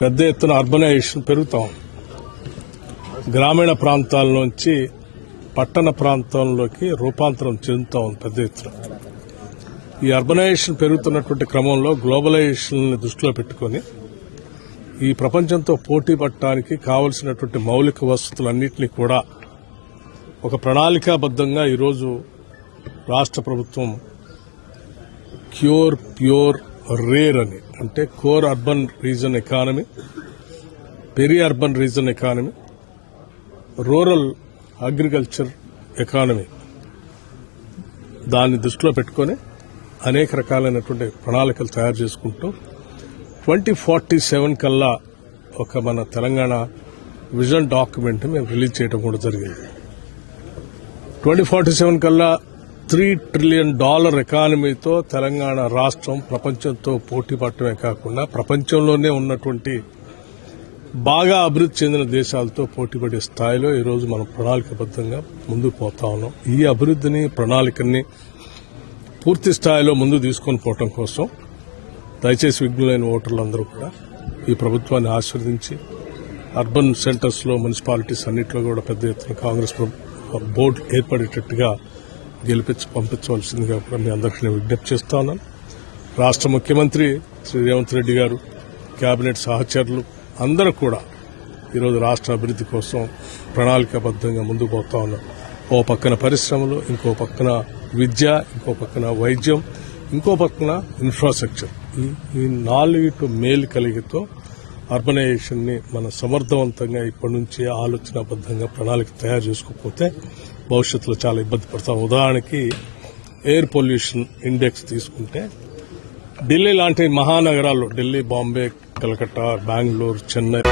పెద్ద ఎత్తున అర్బనైజేషన్ పెరుగుతాం. గ్రామీణ ప్రాంతాల నుంచి పట్టణ ప్రాంతంలోకి రూపాంతరం చెందుతా ఉంది పెద్ద ఎత్తున. ఈ అర్బనైజేషన్ పెరుగుతున్నటువంటి క్రమంలో గ్లోబలైజేషన్ దృష్టిలో పెట్టుకుని ఈ ప్రపంచంతో పోటీ పడటానికి కావలసినటువంటి మౌలిక వసతులన్నింటినీ కూడా ఒక ప్రణాళికాబద్దంగా ఈరోజు రాష్ట్ర ప్రభుత్వం క్యూర్ ప్యూర్ రేర్ అని, అంటే core urban reason economy, peri urban reason economy, rural agriculture economy, దాన్ని దృష్టిలో పెట్టుకుని అనేక రకాలైనటువంటి ప్రణాళికలు తయారు చేసుకుంటూ 2047 కల్లా ఒక మన తెలంగాణ విజన్ డాక్యుమెంట్ మేము రిలీజ్ చేయడం కూడా జరిగింది. 2047 కల్లా $3 ట్రిలియన్ ఎకానమీతో తెలంగాణ రాష్ట్రం ప్రపంచంతో పోటీ పడటమే కాకుండా ప్రపంచంలోనే ఉన్నటువంటి బాగా అభివృద్ధి చెందిన దేశాలతో పోటీపడే స్థాయిలో ఈరోజు మనం ప్రణాళికబద్దంగా ముందుకు పోతా ఉన్నాం. ఈ అభివృద్ధిని ప్రణాళికని పూర్తి స్థాయిలో ముందుకు తీసుకొని పోవటం కోసం దయచేసి విఘ్నులైన ఓటర్లందరూ కూడా ఈ ప్రభుత్వాన్ని ఆశీర్వదించి అర్బన్ సెంటర్స్ లో, మున్సిపాలిటీస్ అన్నింటిలో కూడా పెద్ద ఎత్తున కాంగ్రెస్ బోర్డు ఏర్పడేటట్టుగా గెలిపించి పంపించవలసిందిగా కూడా మీ అందరికీ నేను విజ్ఞప్తి చేస్తా ఉన్నాను. రాష్ట్ర ముఖ్యమంత్రి శ్రీ రేవంత్ రెడ్డి గారు, కేబినెట్ సహచరులు అందరూ కూడా ఈరోజు రాష్ట్ర అభివృద్ధి కోసం ప్రణాళికాబద్దంగా ముందుకు పోతా ఉన్నారు. ఓ పక్కన పరిశ్రమలు, ఇంకో పక్కన విద్య, ఇంకో పక్కన వైద్యం, ఇంకో పక్కన ఇన్ఫ్రాస్ట్రక్చర్. ఈ నాలుగిటి మేలు కలిగితో అర్బనైజేషన్ ని మనం సమర్థవంతంగా ఇప్పటి నుంచి ఆలోచనాబద్దంగా ప్రణాళిక తయారు చేసుకోకపోతే భవిష్యత్తులో చాలా ఇబ్బంది పడతాం. ఉదాహరణకి ఎయిర్ పొల్యూషన్ ఇండెక్స్ తీసుకుంటే ఢిల్లీ లాంటి మహానగరాల్లో, ఢిల్లీ, బాంబే, కలకత్తా, బెంగళూరు, చెన్నై